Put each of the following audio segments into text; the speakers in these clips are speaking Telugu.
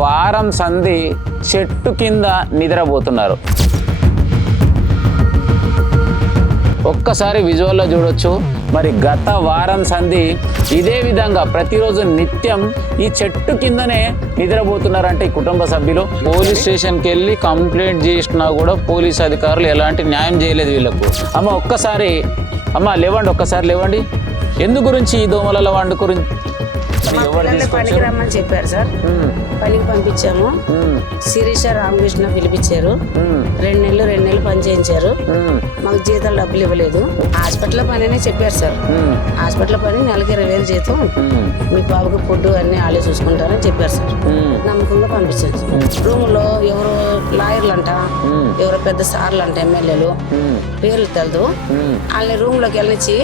వారం సంధి చెట్టు కింద నిద్రపోతున్నారు. ఒక్కసారి విజువల్లో చూడొచ్చు. మరి గత వారం సంధి ఇదే విధంగా ప్రతిరోజు నిత్యం ఈ చెట్టు కిందనే నిద్రపోతున్నారంటే ఈ కుటుంబ సభ్యులు. పోలీస్ స్టేషన్కి వెళ్ళి కంప్లైంట్ చేసినా కూడా పోలీస్ అధికారులు ఎలాంటి న్యాయం చేయలేదు వీళ్ళకు. అమ్మ లేవండి, ఒక్కసారి లేవండి. ఎందు గురించి ఈ దోమల వండు గురించి పనికి రమ్మని చెప్పారు సార్. పనికి పంపించాము. శిరీష రామకృష్ణ పిలిపించారు. 2 నెలలు పని చేయించారు. మాకు జీతాలు డబ్బులు ఇవ్వలేదు. హాస్పిటల్ పని అనే చెప్పారు సార్. హాస్పిటల్ పని నెలకి 20,000 జీతం, మీ బాబుకి ఫుడ్ అన్ని వాళ్ళే చూసుకుంటారని చెప్పారు సార్. నమ్మకంగా పంపించారు. రూమ్ లో ఎవరో లాయర్లు అంట, ఎవరో పెద్ద సార్లు అంట, ఎమ్మెల్యేలు పేర్లు తెలదు. వాళ్ళని రూమ్ లోకి వెళ్ళనిచ్చి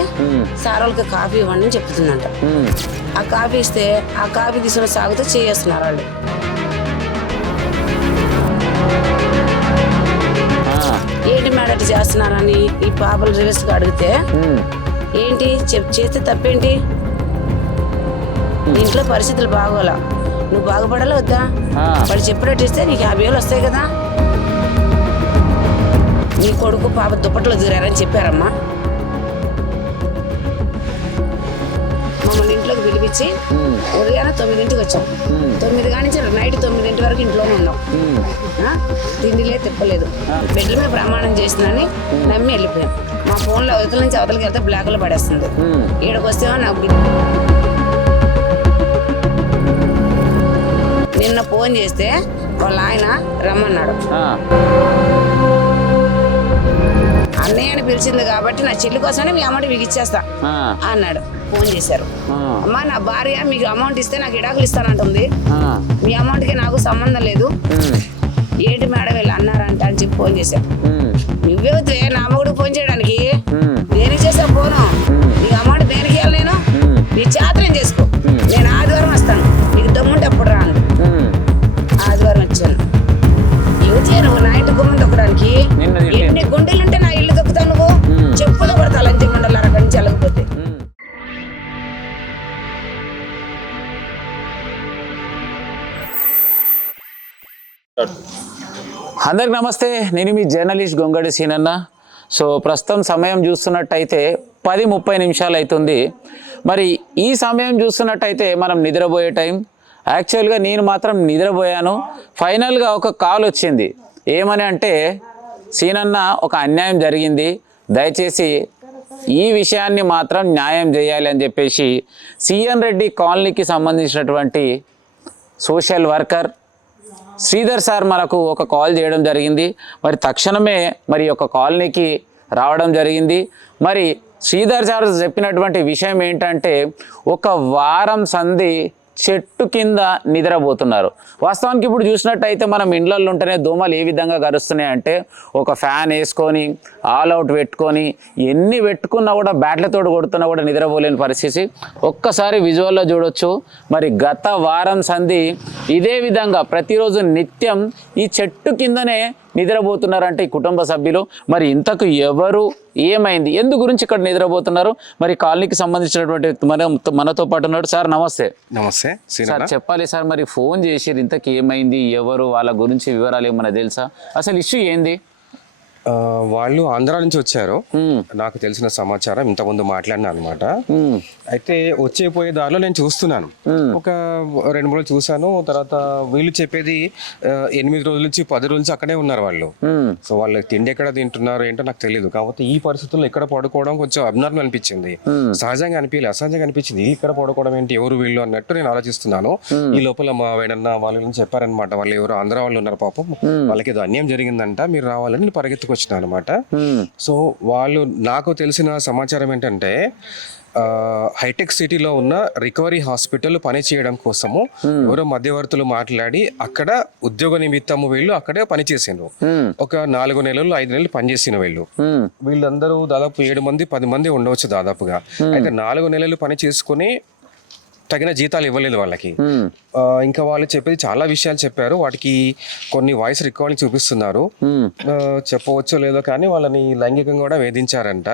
సార్ వాళ్ళకి కాఫీ ఇవ్వండి అని చెప్తుందంట. ఆ కాఫీ ఇస్తే ఆ కాఫీ తీసుకుని సాగుతూ చేస్తున్నారు వాళ్ళు. ఏంటి మేడం చేస్తున్నారని ఈ పాపలు రివర్స్గా అడిగితే ఏంటి చేస్తే తప్పేంటి, ఇంట్లో పరిస్థితులు బాగోలా, నువ్వు బాగుపడాలి వద్దా, వాళ్ళు చెప్పినట్టు ఇస్తే నీకు 50,000 వస్తాయి కదా. నీ కొడుకు పాప దుప్పట్లో దూరారని చెప్పారమ్మా. మమ్మల్ని ఇంట్లోకి పిలిపించి ఉదయాన్నే 9ంటికి వచ్చాం. 9 కానించి నైట్ 9 వరకు ఇంట్లోనే ఉన్నాం. తిండిలే తిప్పలేదు. బెడ్ల మీద ప్రమాణం చేసినని నమ్మి వెళ్ళిపోయాం. మా ఫోన్లో అవతల నుంచి అవతలకి వెళ్తే బ్లాక్లో పడేస్తుంది. ఈడకి వస్తేమో నాకు నిన్న ఫోన్ చేస్తే వాళ్ళ ఆయన రమ్మన్నాడు. అన్నయ్యని పిలిచింది కాబట్టి నా చెల్లి కోసమే మీ అమౌంట్ మీకు ఇచ్చేస్తా అన్నాడు. ఫోన్ చేశారు. అమ్మా నా భార్య మీకు అమౌంట్ ఇస్తే నాకు విడాకులు ఇస్తానంటుంది, మీ అమౌంట్కి నాకు సంబంధం లేదు, ఏంటి మేడం వీళ్ళు అన్నారంట అని చెప్పి ఫోన్ చేశారు. నువ్వే వద్దే నా అమ్మగుడికి ఫోన్ చేయడానికి, దేనికి చేసా ఫోను, నీకు అమౌంట్ దేనికి ఇవ్వాలి, నేను నీ చాత్రం చేసుకో, నేను ఆదివారం వస్తాను, నీకు దమ్ముంటే అప్పుడు రాను. ఆదివారం వచ్చాను. యువతి నువ్వు నా ఇంటి గుమ్మం తొక్కడానికి ఎన్ని గుండెలుంటే నా ఇల్లు తొక్కుతావు, నువ్వు చెప్పులు కొడతా లంచి మండలి అక్కడి నుంచి వెళ్ళకపోతే. అందరికి నమస్తే, నేను మీ జర్నలిస్ట్ గొంగడి సీనన్న. సో ప్రస్తుతం సమయం చూస్తున్నట్టయితే 10:30 అవుతుంది. మరి ఈ సమయం చూస్తున్నట్టయితే మనం నిద్రపోయే టైం. యాక్చువల్గా నేను మాత్రం నిద్రపోయాను. ఫైనల్గా ఒక కాల్ వచ్చింది. ఏమని అంటే, సీనన్న ఒక అన్యాయం జరిగింది, దయచేసి ఈ విషయాన్ని మాత్రం న్యాయం చేయాలి అని చెప్పేసి సిఎన్ రెడ్డి కాలనీకి సంబంధించినటువంటి సోషల్ వర్కర్ శ్రీధర్ సార్ మనకు ఒక కాల్ చేయడం జరిగింది. మరి తక్షణమే మరి ఒక కాలనీకి రావడం జరిగింది. మరి శ్రీధర్ సార్ చెప్పినటువంటి విషయం ఏంటంటే, ఒక వారం సంధి చెట్టు కింద నిద్రపోతున్నారు. వాస్తవానికి ఇప్పుడు చూసినట్టయితే మనం ఇండ్లలో ఉంటేనే దోమలు ఏ విధంగా గరుస్తున్నాయి అంటే, ఒక ఫ్యాన్ వేసుకొని ఆల్అవుట్ పెట్టుకొని ఎన్ని పెట్టుకున్నా కూడా బ్యాట్లతో కొడుతున్నా కూడా నిద్రపోలేని పరిస్థితి. ఒక్కసారి విజువల్లో చూడొచ్చు. మరి గత వారం సంధి ఇదే విధంగా ప్రతిరోజు నిత్యం ఈ చెట్టు కిందనే నిద్రపోతున్నారంటే ఈ కుటుంబ సభ్యులు. మరి ఇంతకు ఎవరు, ఏమైంది, ఎందు గురించి ఇక్కడ నిద్రపోతున్నారు, మరి కాలనీకి సంబంధించినటువంటి మనతో పాటు ఉన్నాడు. సార్ నమస్తే. నమస్తే సార్, చెప్పాలి సార్, మరి ఫోన్ చేసి ఇంతకు ఏమైంది, ఎవరు, వాళ్ళ గురించి వివరాలు ఏమన్నా తెలుసా, అసలు ఇష్యూ ఏంది? వాళ్ళు ఆంధ్ర నుంచి వచ్చారు. నాకు తెలిసిన సమాచారం ఇంతకుముందు మాట్లాడినా అనమాట. అయితే వచ్చే దారిలో నేను చూస్తున్నాను, ఒక 2-3 రోజులు చూసాను. తర్వాత వీళ్ళు చెప్పేది 8 రోజుల నుంచి 10 రోజుల నుంచి అక్కడే ఉన్నారు వాళ్ళు. సో వాళ్ళకి తిండి ఎక్కడ తింటున్నారు ఏంటో నాకు తెలియదు. కాబట్టి ఈ పరిస్థితుల్లో ఇక్కడ పడుకోవడం కొంచెం అబ్నార్మల్ అనిపించింది. సహజంగా అనిపించలేదు, అసహజంగా అనిపించింది. ఇక్కడ పడుకోవడం ఏంటి, ఎవరు వీళ్ళు అన్నట్టు నేను ఆలోచిస్తున్నాను. ఈ లోపల మా వేడన్న వాళ్ళ నుంచి చెప్పారనమాట, వాళ్ళు ఎవరు ఆంధ్ర వాళ్ళు ఉన్నారు పాపం, వాళ్ళకి ఏదో అన్యాయం జరిగిందంట, మీరు రావాలని పరిగెత్తుకు వచ్చిన అనమాట. సో వాళ్ళు, నాకు తెలిసిన సమాచారం ఏంటంటే, హైటెక్ సిటీలో ఉన్న రికవరీ హాస్పిటల్ పని చేయడం కోసము ఎవరో మధ్యవర్తులు మాట్లాడి అక్కడ ఉద్యోగ నిమిత్తము వీళ్ళు అక్కడే పని చేసారు. ఒక 4 నెలలు 5 నెలలు పనిచేసిన వీళ్ళందరూ దాదాపు 7 మంది 10 మంది ఉండవచ్చు దాదాపుగా. అయితే 4 నెలలు పని చేసుకుని తగిన జీతాలు ఇవ్వలేదు వాళ్ళకి. ఇంకా వాళ్ళు చెప్పేది చాలా విషయాలు చెప్పారు, వాటికి కొన్ని వాయిస్ రికార్డింగ్ చూపిస్తున్నారు. చెప్పవచ్చో లేదో కానీ వాళ్ళని లైంగికంగా కూడా వేధించారంట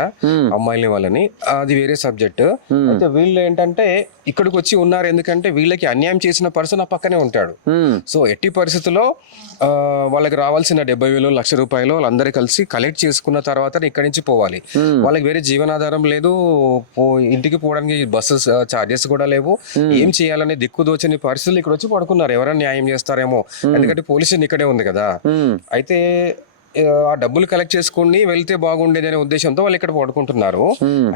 అమ్మాయిని వాళ్ళని. అది వేరే సబ్జెక్ట్. అయితే వీళ్ళు ఏంటంటే ఇక్కడికి వచ్చి ఉన్నారు ఎందుకంటే వీళ్ళకి అన్యాయం చేసిన పర్సన్ ఆ పక్కనే ఉంటాడు. సో ఎట్టి పరిస్థితుల్లో వాళ్ళకి రావాల్సిన 70,000 లక్ష రూపాయలు వాళ్ళందరూ కలిసి కలెక్ట్ చేసుకున్న తర్వాత ఇక్కడి నుంచి పోవాలి. వాళ్ళకి వేరే జీవనాధారం లేదు, ఇంటికి పోవడానికి బస్సు చార్జెస్ కూడా లేవు. ఏం చేయాలనే దిక్కుదోచని పరిస్థితులు ఇక్కడ వచ్చి పడుకున్నారు. ఎవరైనా న్యాయం చేస్తారేమో, ఎందుకంటే పోలీస్ స్టేషన్ ఇక్కడే ఉంది కదా. అయితే ఆ డబ్బులు కలెక్ట్ చేసుకుని వెళ్తే బాగుండేది అనే ఉద్దేశంతో వాళ్ళు ఇక్కడ పడుకుంటున్నారు.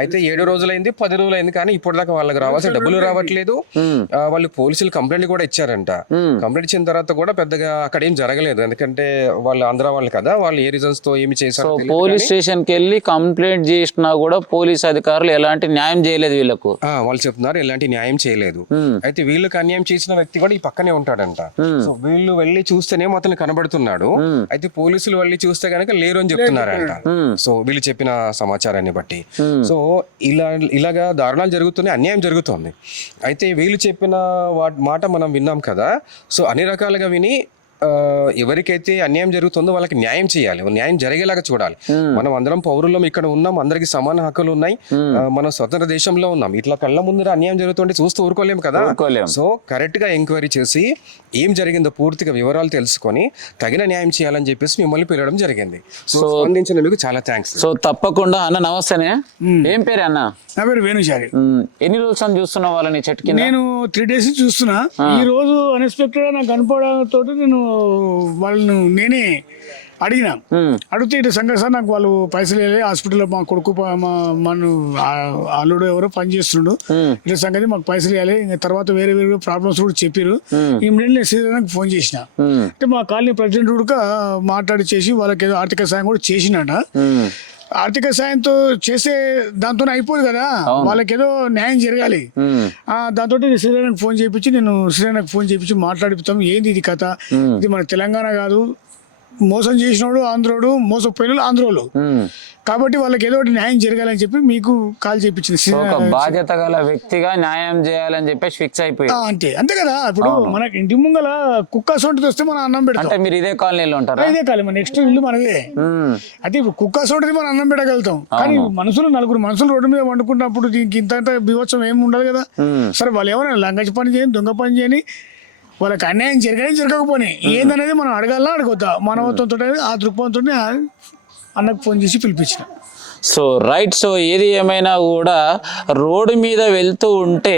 అయితే 7 రోజులైంది, 10 రోజులైంది, కానీ ఇప్పటిదాకా వాళ్ళకి రావాల్సిన డబ్బులు రావట్లేదు. వాళ్ళు పోలీసులు కంప్లైంట్ కూడా ఇచ్చారంట. కంప్లైంట్ ఇచ్చిన తర్వాత కూడా పెద్దగా అక్కడ ఏం జరగలేదు, ఎందుకంటే వాళ్ళు ఆంధ్ర వాళ్ళు కదా, వాళ్ళు ఏ రీజన్స్ తో ఏమి చేశారు. పోలీస్ స్టేషన్ కి వెళ్ళి కంప్లైంట్ చేసినా కూడా పోలీస్ అధికారులు ఎలాంటి న్యాయం చేయలేదు వీళ్ళకు. వాళ్ళు చెప్తున్నారు ఎలాంటి న్యాయం చేయలేదు. అయితే వీళ్ళకి అన్యాయం చేసిన వ్యక్తి కూడా ఈ పక్కనే ఉంటాడంట. సో వీళ్ళు వెళ్ళి చూస్తేనే అతను కనబడుతున్నాడు. అయితే పోలీసులు వెళ్ళి చూస్తే కనుక లేరు అని చెప్తున్నారంట. సో వీళ్ళు చెప్పిన సమాచారాన్ని బట్టి. సో ఇలాగా దారుణాలు జరుగుతున్నాయి, అన్యాయం జరుగుతుంది. అయితే వీళ్ళు చెప్పిన మాట మనం విన్నాం కదా. సో అన్ని రకాలుగా విని ఎవరికైతే అన్యాయం జరుగుతుందో వాళ్ళకి న్యాయం చేయాలి, న్యాయం జరిగేలాగా చూడాలి. మనం అందరం పౌరులం ఇక్కడ ఉన్నాం, అందరికి సమాన హక్కులు ఉన్నాయి, మనం స్వతంత్ర దేశంలో ఉన్నాం. ఇట్లా కళ్ళ ముందర అన్యాయం జరుగుతుంటే చూస్తూ ఊరుకోలేము కదా. సో కరెక్ట్ గా ఎంక్వైరీ చేసి ఏం జరిగిందో పూర్తిగా వివరాలు తెలుసుకొని తగిన న్యాయం చేయాలని చెప్పేసి మిమ్మల్ని పిలవడం జరిగింది. సో స్పందించినందుకు చాలా థ్యాంక్స్. సో తప్పకుండా అన్న. నమస్తేనే, ఏం పేరు అన్న? నా పేరు వేణుచారి. ఎన్ని రోజులు అని చూస్తున్నా వాళ్ళని చెట్టు కింద? నేను 3 days చూస్తున్నా. ఈ రోజు అన్ఎక్స్పెక్టెడ్ గా నాకు కనపడడంతో నేను వాళ్ళను నేనే అడిగినా. అడిగితే ఇటు సంగతి సార్ నాకు వాళ్ళు పైసలు వెళ్ళి హాస్పిటల్లో మా కొడుకు మన అల్లుడు ఎవరో పని చేస్తుండు, ఇటు సంగతి మాకు పైసలు ఇవ్వాలి, ఇంకా తర్వాత వేరే వేరే ప్రాబ్లమ్స్ కూడా చెప్పారు. ఇమ్మీడియట్లీ శ్రీధరన్కి ఫోన్ చేసిన. అంటే మా కాలనీ ప్రెసిడెంట్ కూడా మాట్లాడి చేసి వాళ్ళకి ఏదో ఆర్థిక సాయం కూడా చేసినట. ఆర్థిక సాయంతో చేసే దాంతో అయిపోదు కదా, వాళ్ళకి ఏదో న్యాయం జరగాలి. దాంతో శ్రీధరన్కి ఫోన్ చేయించి నేను శ్రీధరన్కి ఫోన్ చేయించి మాట్లాడిపోతాం, ఏంది ఇది కథ, ఇది మన తెలంగాణ కాదు, మోసం చేసినోడు ఆంధ్రోడు, మోసపోయిన ఆంధ్రోలు, కాబట్టి వాళ్ళకి ఏదో ఒకటి న్యాయం జరగాలని చెప్పి మీకు కాల్ చేయించింది. ఒక బాధ్యత గల వ్యక్తిగా న్యాయం చేయాలని చెప్పేసి ఫిక్స్ అయిపోయి అంతే కదా. ఇప్పుడు మనకి ఇంటి ముంగల కుక్క సొంటిది వస్తే మనం అన్నం పెడతాం. అంటే మీరు ఇదే కాలనీలో ఉంటారా? ఇదే కాలనీ, మన నెక్స్ట్ ఇల్లు మనదే. అయితే ఇప్పుడు కుక్క సొంటిది మనం అన్నం పెట్టగలుగుతాం, కానీ మనుషులు 4 మనుషులు రోడ్డు మీద వండుకున్నప్పుడు దీనికి ఇంత బీభత్సం ఏమి ఉండదు కదా. సరే వాళ్ళు ఏమైనా లంగచి పని చేయని, దొంగ పని చేయని, వాళ్ళకి అన్యాయం జరగకపోయి ఏందనేది మనం అడగాలా అడగొద్దా, మానవత్వంతో ఆ దృక్పథంతో అన్నకు ఫోన్ చేసి పిలిపించిన. So right. సో ఏది ఏమైనా కూడా రోడ్డు మీద వెళ్తూ ఉంటే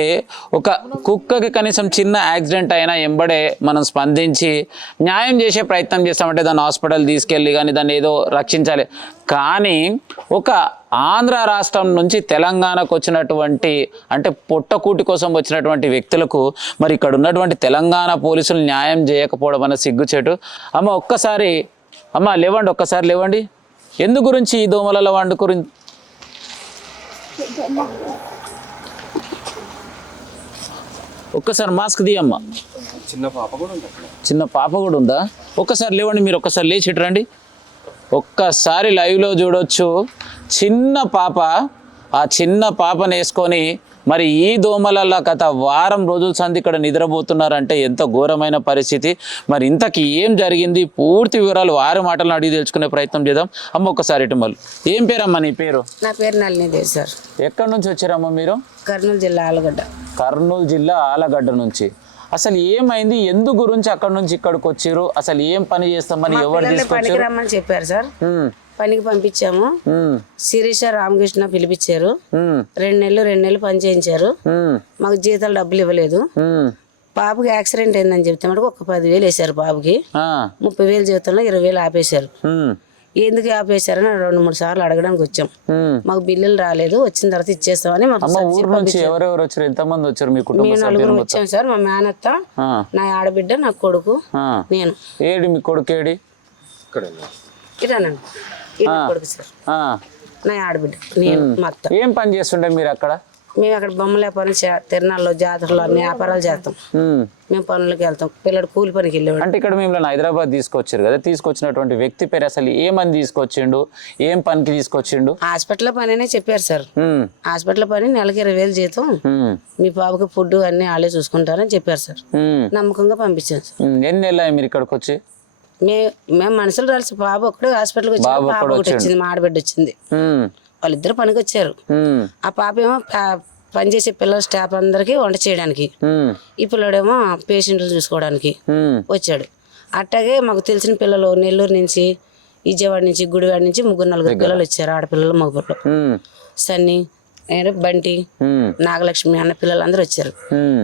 ఒక కుక్కకి కనీసం చిన్న యాక్సిడెంట్ అయినా ఎంబడే మనం స్పందించి న్యాయం చేసే ప్రయత్నం చేస్తామంటే దాన్ని హాస్పిటల్ తీసుకెళ్ళి కానీ దాన్ని ఏదో రక్షించాలి. కానీ ఒక ఆంధ్ర రాష్ట్రం నుంచి తెలంగాణకు వచ్చినటువంటి అంటే పొట్టకూటి కోసం వచ్చినటువంటి వ్యక్తులకు మరి ఇక్కడ ఉన్నటువంటి తెలంగాణ పోలీసులు న్యాయం చేయకపోవడం అన్న సిగ్గుచేటు. అమ్మ ఒక్కసారి లేవండి, ఒక్కసారి లేవండి. ఎందు గురించి ఈ దోమల వండు గురించి? ఒక్కసారి మాస్క్ తీయమ్మా. చిన్న పాప కూడా ఉంది. చిన్న పాప కూడా ఉందా? ఒక్కసారి లేవండి, మీరు ఒక్కసారి లేచి ఇటు రండి. ఒక్కసారి లైవ్లో చూడొచ్చు చిన్న పాప. ఆ చిన్న పాపను వేసుకొని మరి ఈ దోమల కథ వారం రోజుల సంది ఇక్కడ నిద్రపోతున్నారంటే ఎంత ఘోరమైన పరిస్థితి. మరి ఇంతకీ ఏం జరిగింది పూర్తి వివరాలు వారి మాటలను అడిగి తెలుసుకునే ప్రయత్నం చేద్దాం. అమ్మ ఒక్కసారి ఇటు మళ్ళీ. ఏం పేరమ్మా నీ పేరు? నా పేరు నళినీదేవి సార్. ఎక్కడి నుంచి వచ్చారమ్మా మీరు? కర్నూలు జిల్లా ఆలగడ్డ. కర్నూలు జిల్లా ఆలగడ్డ నుంచి. అసలు ఏమైంది, ఎందు గురించి అక్కడ నుంచి ఇక్కడికి వచ్చారు, అసలు ఏం పని చేస్తామని ఎవరు పనికి రమ్మని చెప్పారు సార్, పనికి పంపించాము. శిరీష రామకృష్ణ పిలిపించారు. 2 నెలలు పని చేయించారు. మాకు జీతాలు డబ్బులు ఇవ్వలేదు. పాపకి యాక్సిడెంట్ అయిందని చెప్తే మటుకు ఒక 10,000 వేసారు. పాపకి 30,000 జీతంలో 20,000 ఆపేశారు. ఎందుకు ఆపేశారని 2-3 సార్లు అడగడానికి వచ్చాం. మాకు బిల్లులు రాలేదు, వచ్చిన తర్వాత ఇచ్చేస్తామని మాకు ఎవరెవరు వచ్చారు, ఎంతమంది వచ్చారు మీ కుటుంబం? 4 వచ్చాం సార్. మా మేనత్త, నా ఆడబిడ్డ, నా కొడుకు, నేను. ఏడి మీ కొడుకు? ఏడి? ఇరానండి కొడుకు సార్, నా ఆడబిడ్డ, నేను, మా అత్త. ఏం పని చేస్తుండే మీరు అక్కడ? మేము అక్కడ బొమ్మల పని తిరణాల్లో జాతరలో అన్ని వ్యాపారాలు చేస్తాం. మేము పనులకు వెళ్తాం. పిల్లడు కూలి పనికి వెళ్ళేవాడు. అంటే ఇక్కడ మిమ్మల్ని హైదరాబాద్ తీసుకొచ్చారు కదా, తీసుకొచ్చినటువంటి వ్యక్తి పేరు అసలు ఏమని తీసుకొచ్చిండు, ఏం పనికి తీసుకొచ్చిండు? హాస్పిటల్ పనినే చెప్పారు సార్. హాస్పిటల్ పని నెలకి 20,000 జీతం, మీ బాబుకి ఫుడ్ అన్ని వాళ్ళే చూసుకుంటారని చెప్పారు సార్. నమ్మకంగా పంపించాను సార్. ఎన్ని నెలలు మీరు ఇక్కడికి వచ్చి? మేము మనుషులు కలిసి బాబు ఒక్కడే హాస్పిటల్కి వచ్చాడు. పాప ఒకటి వచ్చింది, మా ఆడబిడ్డ వచ్చింది. వాళ్ళిద్దరు పనికి వచ్చారు. ఆ పాప ఏమో పనిచేసే పిల్లల స్టాఫ్ అందరికి వంట చేయడానికి, ఈ పిల్లడేమో పేషెంట్లు చూసుకోవడానికి వచ్చాడు. అట్టాగే మాకు తెలిసిన పిల్లలు నెల్లూరు నుంచి, విజయవాడ నుంచి, గుడివాడ నుంచి 3-4 పిల్లలు వచ్చారు. ఆడపిల్లలు మగపిల్లలు. సన్నీ, బంటి, నాగలక్ష్మి అన్న పిల్లలు అందరూ వచ్చారు.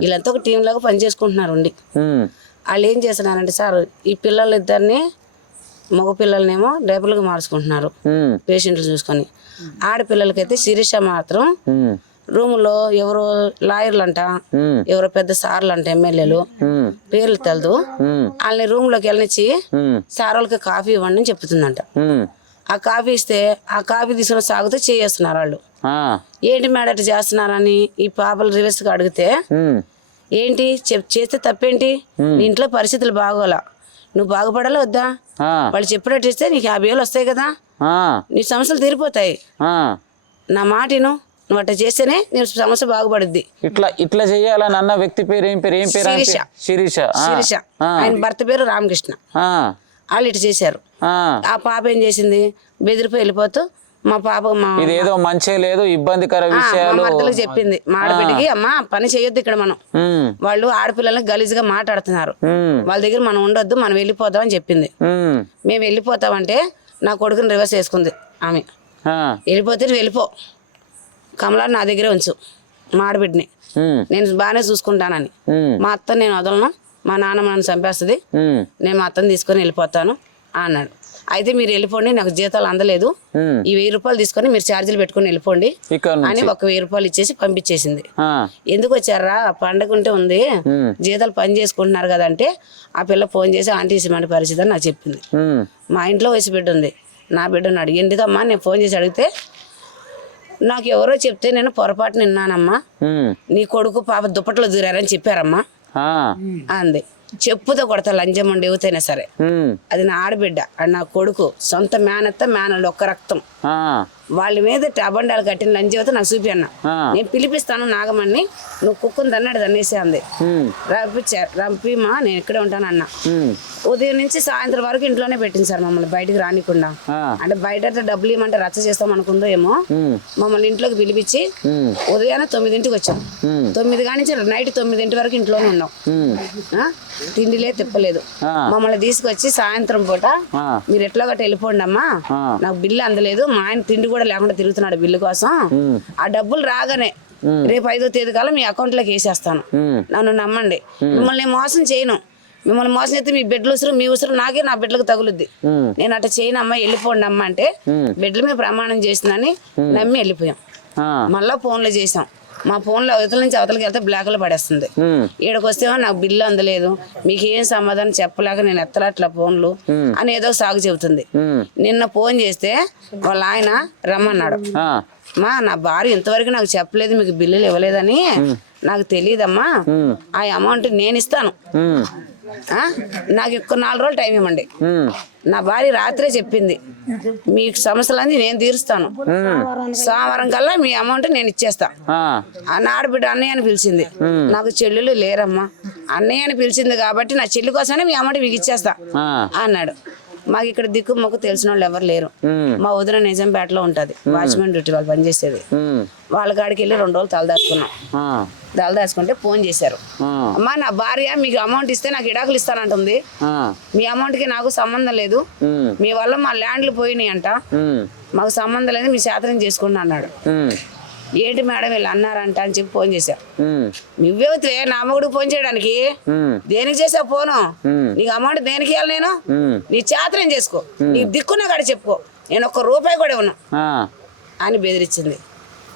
వీళ్ళంతా ఒక టీం లాగా పని చేసుకుంటున్నారు ఉండి. వాళ్ళు ఏం చేస్తున్నారంటే సార్, ఈ పిల్లలు ఇద్దరిని మగ పిల్లలనేమో డైపర్లుగా మార్చుకుంటున్నారు పేషెంట్లు చూసుకొని. ఆడపిల్లలకైతే శిరీష మాత్రం రూములో ఎవరో లాయర్లు అంట, ఎవరో పెద్ద సార్లు అంట, ఎమ్మెల్యేలు పేర్లు తెలదు, వాళ్ళని రూమ్ లోకి వెళ్ళనిచ్చి సార్ వాళ్ళకి కాఫీ ఇవ్వండి అని చెప్తుందంట. ఆ కాఫీ ఇస్తే ఆ కాఫీ తీసుకుని సాగుతూ చేస్తున్నారు వాళ్ళు. ఏంటి మేడం అట్లా చేస్తున్నారని ఈ పాపలు రివర్స్ గా అడిగితే, ఏంటి చేస్తే తప్పేంటి, నీ ఇంట్లో పరిస్థితులు బాగోలా, నువ్వు బాగుపడాలి వద్దా, వాళ్ళు చెప్పినట్టు ఇస్తే నీకు 50,000 వస్తాయి కదా, నీ సమస్యలు తీరిపోతాయి, నా మాటను నువ్వు అట్లా చేస్తేనే నీ సమస్య బాగుపడుద్ది. ఇట్లా చెయ్యాలని అన్న వ్యక్తి పేరు ఏం పేరు? శిరీష. ఆయన భర్త పేరు రామకృష్ణ. వాళ్ళు ఇటు చేశారు. ఆ పాప ఏం చేసింది, బెదిరిపోయి వెళ్ళిపోతూ మా పాప ఇదేదో మంచి లేదు, ఇబ్బందికర విషయాలు భర్తలకు చెప్పింది. మా ఆడబిడ్డకి అమ్మా పని చేయొద్దు ఇక్కడ, మనం వాళ్ళు ఆడపిల్లల్ని గలీజ్గా మాట్లాడుతున్నారు, వాళ్ళ దగ్గర మనం ఉండొద్దు, మనం వెళ్ళిపోతాం అని చెప్పింది. మేము వెళ్ళిపోతామంటే నా కొడుకుని రివర్స్ వేసుకుంది ఆమె. వెళ్ళిపోతే వెళ్ళిపో, కమలా నా దగ్గరే ఉంచు మా ఆడబిడ్డని, నేను బాగానే చూసుకుంటానని. మా అత్తని నేను వదలను, మా నాన్న నన్ను చంపేస్తుంది, నేను మా అత్తని తీసుకొని వెళ్ళిపోతాను అన్నాడు. అయితే మీరు వెళ్ళిపోండి, నాకు జీతాలు అందలేదు, ఈ 1,000 రూపాయలు తీసుకొని మీరు ఛార్జీలు పెట్టుకుని వెళ్ళిపోండి అని ఒక 1,000 రూపాయలు ఇచ్చేసి పంపించేసింది. ఎందుకు వచ్చారా, పండగ ఉంటే ఉంది, జీతాలు పని చేసుకుంటున్నారు కదంటే ఆ పిల్ల ఫోన్ చేసి ఆంటీ ఇటువంటి పరిస్థితి అని నాకు చెప్పింది. మా ఇంట్లో వయసు బిడ్డ ఉంది, నా బిడ్డను అడిగి ఎందుకమ్మా నేను ఫోన్ చేసి అడిగితే, నాకు ఎవరో చెప్తే నేను పొరపాటు నిన్నానమ్మా, నీ కొడుకు పాప దుప్పట్లో దూరారని చెప్పారమ్మా అంది. చెప్పుతో కొడతా లంచం ఉండి ఎవతైనా సరే, అది నా ఆడబిడ్డ, అది నా కొడుకు, సొంత మేనత్త మేనలు ఒక్క రక్తం, వాళ్ళ మీద అబండాలు కట్టిన లంచవత నాకు చూపి అన్న, నేను పిలిపిస్తాను నాగమణ్ణి, నువ్వు కుక్కను దన్నాడు దన్నేసి అంది. రంపిమా నేను ఇక్కడే ఉంటాను అన్న. ఉదయం నుంచి సాయంత్రం వరకు ఇంట్లోనే పెట్టింది సార్ మమ్మల్ని, బయటకు రానికుండా. అంటే బయట డబ్బులు ఇవ్వమంటే రచ్చ చేస్తాం అనుకుందో ఏమో, మమ్మల్ని ఇంట్లోకి పిలిపించి ఉదయాన్నే 9ంటికి వచ్చాం. 9 కానించి నైట్ 9 వరకు ఇంట్లోనే ఉన్నాం. తిండిలే తిప్పలేదు. మమ్మల్ని తీసుకొచ్చి సాయంత్రం పూట మీరు ఎట్లా గట్ట వెళ్ళిపోండి అమ్మా, నాకు బిల్లు అందలేదు, మా ఆయన తిండి కూడా లేకుండా తిరుగుతున్నాడు బిల్లు కోసం, ఆ డబ్బులు రాగానే రేపు 5వ తేదీ కల్లా మీ అకౌంట్ లోకి వేసేస్తాను, నన్ను నమ్మండి, మిమ్మల్ని మోసం చేయను, మిమ్మల్ని మోసం చేస్తే మీ బిడ్డలు ఉసురు, మీ ఉసురు నాకే నా బిడ్డలకు తగులుద్ది, నేను అట్లా చేయను అమ్మా, వెళ్ళిపోండి అమ్మ అంటే బిడ్డల మీద ప్రమాణం చేసిందని నమ్మి వెళ్ళిపోయాం. మళ్ళా ఫోన్లో చేసాం, మా ఫోన్లో అవతల నుంచి అవతలకి వెళ్తే బ్లాక్లో పడేస్తుంది. ఈడకి వస్తేమో నాకు బిల్లు అందలేదు, మీకు ఏం సమాధానం చెప్పలేక నేను ఎత్తలట్ల ఫోన్లు అని ఏదో సాగు చెబుతుంది. నిన్న ఫోన్ చేస్తే వాళ్ళ ఆయన రమ్మన్నాడు, నా భార్య ఇంతవరకు నాకు చెప్పలేదు, మీకు బిల్లులు ఇవ్వలేదని నాకు తెలియదమ్మా, ఆ అమౌంట్ నేను ఇస్తాను, నాకు ఇంకో 4 రోజులు టైం ఇవ్వండి. నా భార్య రాత్రే చెప్పింది, మీకు సమస్యలన్నీ నేను తీరుస్తాను, సోమవారం కల్లా మీ అమౌంట్ నేను ఇచ్చేస్తా. నా ఆడబిడ్డ అన్నయ్య అని పిలిచింది, నాకు చెల్లెలు లేరమ్మా, అన్నయ్య అని పిలిచింది కాబట్టి నా చెల్లి కోసమే మీ అమౌంట్ మీకు ఇచ్చేస్తా అన్నాడు. మాకు ఇక్కడ దిక్కు మొక్కు తెలిసిన వాళ్ళు ఎవరు లేరు. మా వదిన నిజాంపేటలో ఉంటది, వాచ్మెన్ డ్యూటీ వాళ్ళు పనిచేసేది. వాళ్ళ కాడికి వెళ్ళి 2 రోజులు తలదాచుకున్నాం. తలదాచుకుంటే ఫోన్ చేశారు, అమ్మా నా భార్య మీకు అమౌంట్ ఇస్తే నాకు విడాకులు ఇస్తానంటుంది, మీ అమౌంట్ కి నాకు సంబంధం లేదు, మీ వల్ల మా ల్యాండ్లు పోయినాయి అంట, మాకు సంబంధం లేదు, మీ శాతం చేసుకోండి అన్నాడు. ఏంటి మేడం వీళ్ళు అన్నారంట అని చెప్పి ఫోన్ చేశారు. నువ్వేవుతే నా మొగుడికి ఫోన్ చేయడానికి, దేనికి చేసావు ఫోను, నీకు అమౌంట్ దేనికి ఇవ్వాలి, నేను నీ చాత్రం చేసుకో, నీకు దిక్కున్నా కాడ చెప్పుకో, నేను ₹1 కూడా ఇవ్వను అని బెదిరించింది.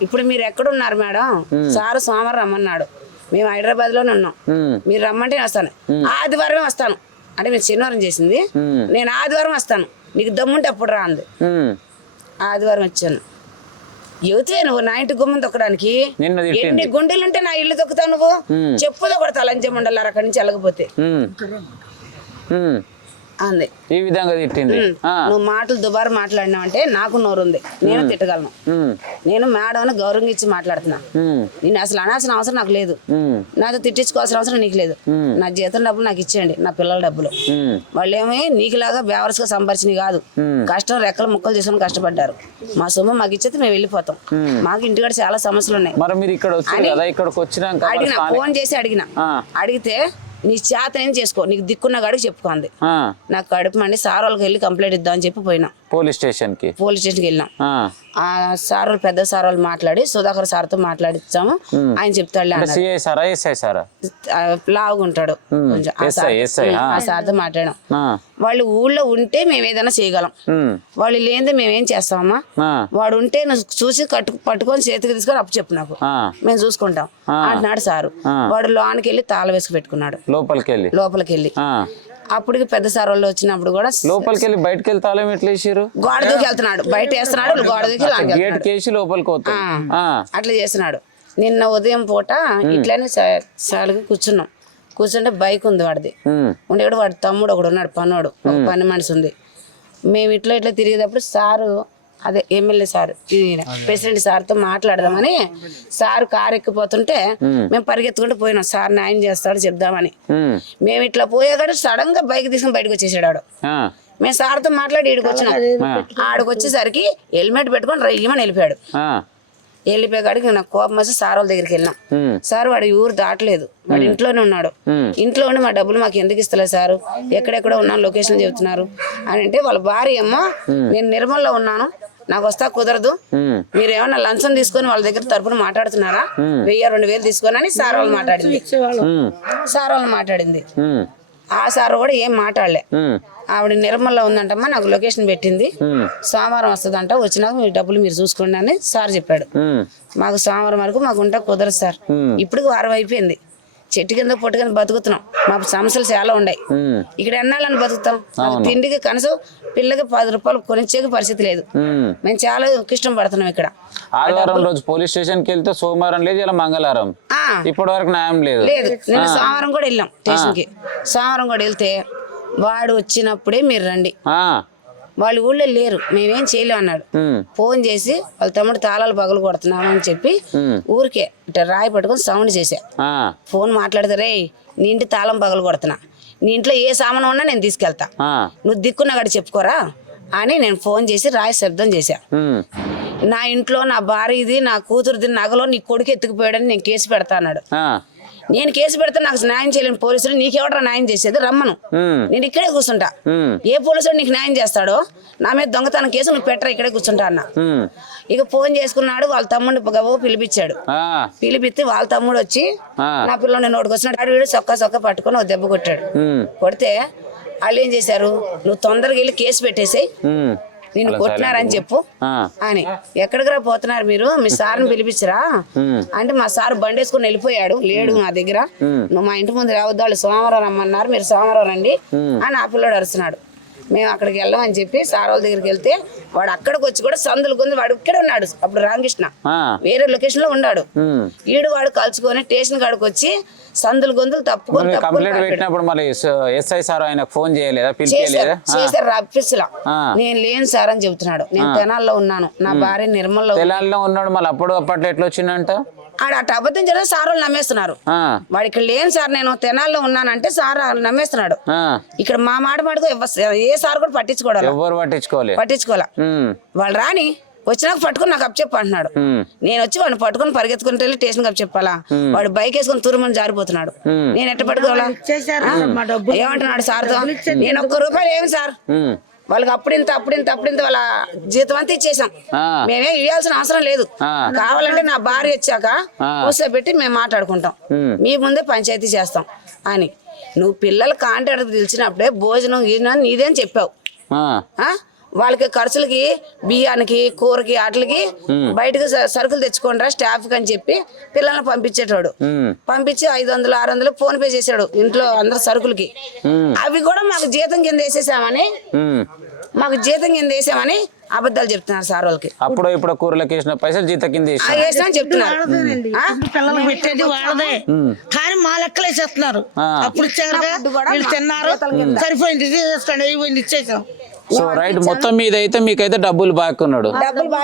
ఇప్పుడు మీరు ఎక్కడున్నారు మేడం, సారు సోమవారం రమ్మన్నాడు, మేము హైదరాబాద్ లోనే ఉన్నాం, మీరు రమ్మంటే వస్తాను, ఆదివారమే వస్తాను అంటే మీరు శనివారం చేసింది, నేను ఆదివారం వస్తాను, నీకు దమ్ముంటే అప్పుడు రా అంది. ఆదివారం వచ్చాను. యువతే నువ్వు నా ఇంటి గుమ్మం తొక్కడానికి నిన్ను తిట్టింది. ఎన్ని గుండెలుంటే నా ఇల్లు తొక్కుతావు నువ్వు చెప్పుదో కొడతా లంచం ఉండాలి అక్కడి నుంచి వెళ్ళకపోతే అంది. ఈ విధంగా తిట్టింది. నువ్వు మాటలు దుబారు మాట్లాడినావంటే నాకు నోరుంది, నేను తిట్టగలను. నేను మేడం గౌరవం ఇచ్చి మాట్లాడుతున్నా. నేను అసలు అనాల్సిన అవసరం నాకు లేదు, నాతో తిట్టించుకోవాల్సిన అవసరం నీకు లేదు. నా జీతం డబ్బులు నాకు ఇచ్చేయండి, నా పిల్లల డబ్బులు. వాళ్ళు ఏమీ నీకులాగా బేవరసుగా సంపాదించినవి కాదు, కష్టం రెక్కలు ముక్కలు చేసుకుని కష్టపడ్డారు. మా సొమ్ము మాకు ఇచ్చేది మేము వెళ్ళిపోతాం. మాకు ఇంటికాడ చాలా సమస్యలు ఉన్నాయి. మరి మీరు ఇక్కడ వచ్చారు కదా, ఇక్కడికి వచ్చినాక అడిగిన ఫోన్ చేసి అడిగితే నీ చేత ఏం చేసుకో, నీకు దిక్కున్న గాడికి చెప్పుకోండి. నాకు కడుపు మండి సార్ వాళ్ళకి వెళ్ళి కంప్లైంట్ ఇద్దామని చెప్పి పోయినాం పోలీస్ స్టేషన్కి వెళ్ళినాం. ఆ సార్ వాళ్ళు పెద్ద సార్ వాళ్ళు మాట్లాడి సుధాకర్ సార్తో మాట్లాడిచ్చాము. ఆయన చెప్తాడు లావుగుంటాడు కొంచెం. ఆ సార్తో మాట్లాడాం. వాళ్ళు ఊళ్ళో ఉంటే మేము ఏదైనా చేయగలం, వాళ్ళు లేనిదే మేమేం చేస్తామమ్మా. వాడు ఉంటే నువ్వు చూసి పట్టుకొని చేతికి తీసుకొని అప్పు చెప్పు, నాకు మేము చూసుకుంటాం అంటున్నాడు సారు. వాడు లోనికి వెళ్ళి తాళం వేసుకు పెట్టుకున్నాడు లోపలికి వెళ్ళి. అప్పటికి పెద్ద సార్ వాళ్ళు వచ్చినప్పుడు కూడా లోపలికి వెళ్ళి బయటకు వెళ్తే తాళం ఎట్లా వేసారు? గోడ దూకి వెళ్తున్నాడు, బయట వేస్తున్నాడు, గోడ దూకి గేట్ కేసి లోపలికి అట్లా చేస్తున్నాడు. నిన్న ఉదయం పూట ఇట్లానే సార్కి కూర్చుంటే బైక్ ఉంది వాడిది. ఉండే వాడి తమ్ముడు ఒకడు ఉన్నాడు, పనోడు, ఒక పని మనిషి ఉంది. మేము ఇట్లా తిరిగేటప్పుడు సారు అదే ఎమ్మెల్యే సార్ ప్రెసిడెంట్ సార్తో మాట్లాడదామని సార్ కారు ఎక్కిపోతుంటే మేము పరిగెత్తుకుంటూ పోయినాం, సార్ న్యాయం చేస్తాడు చెప్దామని. మేము ఇట్లా పోయాక సడన్ గా బైక్ తీసుకుని బయటకు వచ్చేసాడు ఆడు. మేము సార్తో మాట్లాడి ఈడికి వచ్చినాం. ఆడికి వచ్చేసరికి హెల్మెట్ పెట్టుకొని రయ్యమని వెళ్ళిపోయాడు. వెళ్ళిపోయాడికి నాకు కోపం వచ్చి సార్ వాళ్ళ దగ్గరికి వెళ్ళినాం. సార్ వాడు ఊరు దాటలేదు, వాడు ఇంట్లోనే ఉన్నాడు. ఇంట్లో ఉండి మా డబ్బులు మాకు ఎందుకు ఇస్తలేదు సారు, ఎక్కడెక్కడో ఉన్నాను లొకేషన్ చెబుతున్నారు అని అంటే, వాళ్ళ భార్య ఏమో నేను నిర్మల్లో ఉన్నాను, నాకు వస్తా కుదరదు, మీరు ఏమన్నా లంచం తీసుకొని వాళ్ళ దగ్గర తరపున మాట్లాడుతున్నారా, 1000-2000 తీసుకొని అని సార్ వాళ్ళు మాట్లాడింది. ఆ సార్ కూడా ఏం మాట్లాడలే. ఆవిడ నిర్మల్లో ఉందంటమ్మా, నాకు లొకేషన్ పెట్టింది, సోమవారం వస్తుందంట, వచ్చినాక మీ డబ్బులు మీరు చూసుకోండి అని సార్ చెప్పాడు. మాకు సోమవారం వరకు మాకు ఉంటే కుదరదు సార్, ఇప్పటికి వారం అయిపోయింది. చెట్టు కింద పొట్టు కింద బతుకుతున్నాం, మాకు సమస్యలు చాలా ఉన్నాయి. ఇక్కడ ఎన్నాళ్ళని బతుకుతాం, తిండికి కనీసం పిల్లకి 10 రూపాయలు కొనిచ్చే పరిస్థితి లేదు. మేము చాలా కష్టం పడుతున్నాం ఇక్కడ. ఆదివారం రోజు పోలీస్ స్టేషన్ కి వెళ్తే సోమవారం లేదు, ఇలా మంగళవారం, ఇప్పటి వరకు న్యాయం లేదు. నేను సోమవారం కూడా వెళ్ళాం స్టేషన్ కి. సోమవారం కూడా వెళ్తే వాడు వచ్చినప్పుడే మీరు రండి, వాళ్ళు ఊళ్ళో లేరు, మేమేం చేయలేం అన్నాడు. ఫోన్ చేసి వాళ్ళ తమ్ముడు తాళాలు పగలు కొడుతున్నాము అని చెప్పి ఊరికే ఇట్లా రాయి పట్టుకొని సౌండ్ చేసా. ఫోన్ మాట్లాడితే, రే నీ ఇంటి తాళం పగలు కొడుతున్నా, నీ ఇంట్లో ఏ సామాను ఉన్నా నేను తీసుకెళ్తా, నువ్వు దిక్కున్నా గడి చెప్పుకోరా అని నేను ఫోన్ చేసి రాయి శబ్దం చేశా. నా ఇంట్లో నా భార్యది నా కూతురుది నగలో నీ కొడుకు ఎత్తుకుపోయాడని నేను కేసు పెడతా అన్నాడు. నేను కేసు పెడితే నాకు న్యాయం చేయలేని పోలీసులు నీకెవడరా న్యాయం చేసేది, రమ్మను, నేను ఇక్కడే కూర్చుంటా, ఏ పోలీసుడు నీకు న్యాయం చేస్తాడో, నా మీద దొంగతనం కేసు నువ్వు పెట్టరా, ఇక్కడే కూర్చుంటా అన్న. ఇక ఫోన్ చేసుకున్నాడు, వాళ్ళ తమ్ముడిని పిలిపించాడు. పిలిపిస్తే వాళ్ళ తమ్ముడు వచ్చి నా పిల్లలు నోటికి వచ్చినాడు, వీడు సొక్క పట్టుకొని ఒక దెబ్బ కొట్టాడు. కొడితే వాళ్ళు ఏం చేశారు, నువ్వు తొందరగా వెళ్ళి కేసు పెట్టేసేయ్, నిన్ను కొట్టినారని చెప్పు అని. ఎక్కడికి రా పోతున్నారు మీరు, మీ సార్ని పిలిపించరా అంటే, మా సార్ బండి వేసుకుని వెళ్ళిపోయాడు, లేడు మా దగ్గర, నువ్వు మా ఇంటి ముందు రావద్దు, వాళ్ళు సోమవారం రమ్మన్నారు, మీరు సోమవారం రండి అని ఆ పిల్లోడు అరుస్తున్నాడు. మేము అక్కడికి వెళ్ళమని చెప్పి సార్ వాళ్ళ దగ్గరికి వెళ్తే వాడు అక్కడికి వచ్చి కూడా సందులు కొంది, వాడు ఇక్కడే ఉన్నాడు. అప్పుడు రామకృష్ణ వేరే లొకేషన్ లో ఉన్నాడు. వాడు కలుసుకొని స్టేషన్ కాడికి వచ్చి సందులు గొంతులు తప్పుకొని చేశారు. ఆఫీసులో నేను లేను సార్ అని చెబుతున్నాడు. నేను తెనాల్లో ఉన్నాను, నా భార్య నిర్మల్లో ఉన్నాడు. మళ్ళీ అప్పట్లో ఎట్లా వచ్చిందంట, ఆడ అటు అబద్ధం చేయడం సార్ వాళ్ళు నమ్మేస్తున్నారు. వాడు ఇక్కడ లేని సార్ నేను తెనాల్లో ఉన్నానంటే సార్ నమ్మేస్తున్నాడు. ఇక్కడ మా మాటకు ఏ సార్ కూడా పట్టించుకోలే. వాళ్ళు రాని వచ్చినాక పట్టుకుని నాకు అప్ చెప్పు అంటున్నాడు. నేను వచ్చి వాడిని పట్టుకుని పరిగెత్తుకుంటే వెళ్ళి స్టేషన్ అప్ చెప్పాలా, వాడు బైక్ వేసుకుని తురుమని జారిపోతున్నాడు. నేను ఎట్ట పట్టుకోవాలా ఏమంటున్నాడు సార్తో, నేను ₹1 ఏమి సార్, వాళ్ళకి అప్పుడింత వాళ్ళ జీతం అంతా ఇచ్చేసాం, మేమే ఇవ్వాల్సిన అవసరం లేదు, కావాలంటే నా భార్య వచ్చాక కూర్చోబెట్టి మేము మాట్లాడుకుంటాం, మీ ముందే పంచాయతీ చేస్తాం అని. నువ్వు పిల్లల కాంట్రాక్ట్ పిలిచినప్పుడే భోజనం గీజనం నీదేం చెప్పావు. వాళ్ళకి ఖర్చులకి బియ్యానికి కూరకి వాటికి బయటకు సరుకులు తెచ్చుకోండిరా స్టాఫ్ అని చెప్పి పిల్లల్ని పంపించేటోడు. పంపించి 500-600 ఫోన్ పే చేశాడు ఇంట్లో అందరు సరుకులకి. అవి కూడా మాకు జీతం కింద వేసేసామని అబద్ధాలు చెప్తున్నారు సార్ వాళ్ళకి అప్పుడు ఇప్పుడు కూరలకు వేసిన పైసలు జీత కింద వేసిన వేసినా చెప్తున్నారు పిల్లలకు పెట్టేది వాళ్ళదే కానీ మా లెక్కలు వేసేస్తున్నారు అప్పుడు ఇచ్చారుగా వీళ్ళు తిన్నారు సరిపోయింది తీసేసుకోండి అయిపోయింది ఇచ్చేసాం సో రైట్ మొత్తం మీద అయితే మీకైతే డబ్బులు బాక్కున్నాడు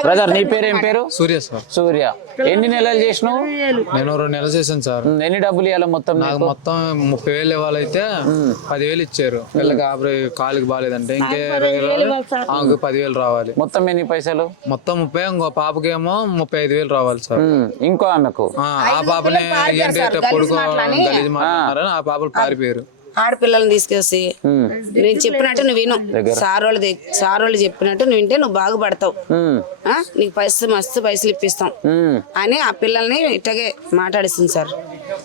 బ్రదర్ నీ పేరు ఏం పేరు సూర్య సార్. సూర్య ఎన్ని నెలలు చేసినావు నేను 2 నెలలు చేశాను సార్. ఎన్ని డబ్బులు ఇవ్వాలి మొత్తం నాకు మొత్తం 30,000 ఇవ్వాలైతే 10,000 ఇచ్చారు. పిల్లకి కాలుకి బాగాలేదంటే ఇంకే 20,000 ఆమెకు 10,000 రావాలి. మొత్తం ఎన్ని పైసలు మొత్తం 30. ఇంకో పాపకేమో 35,000 రావాలి సార్. ఇంకో ఆమెకు ఆ పాపని ఏంటంటే కొడుకు గలీజ్ మాట్లాడారని ఆ పాపలు పారిపోయారు. ఆడపిల్లల్ని తీసుకొచ్చి నేను చెప్పినట్టు నువ్వు విను, సార్ వాళ్ళు చెప్పినట్టు నువ్వు వింటే నువ్వు బాగుపడతావు, నీకు మస్తు పైసలు ఇప్పిస్తాం అని ఆ పిల్లల్ని ఇట్టగే మాట్లాడిస్తుంది సార్.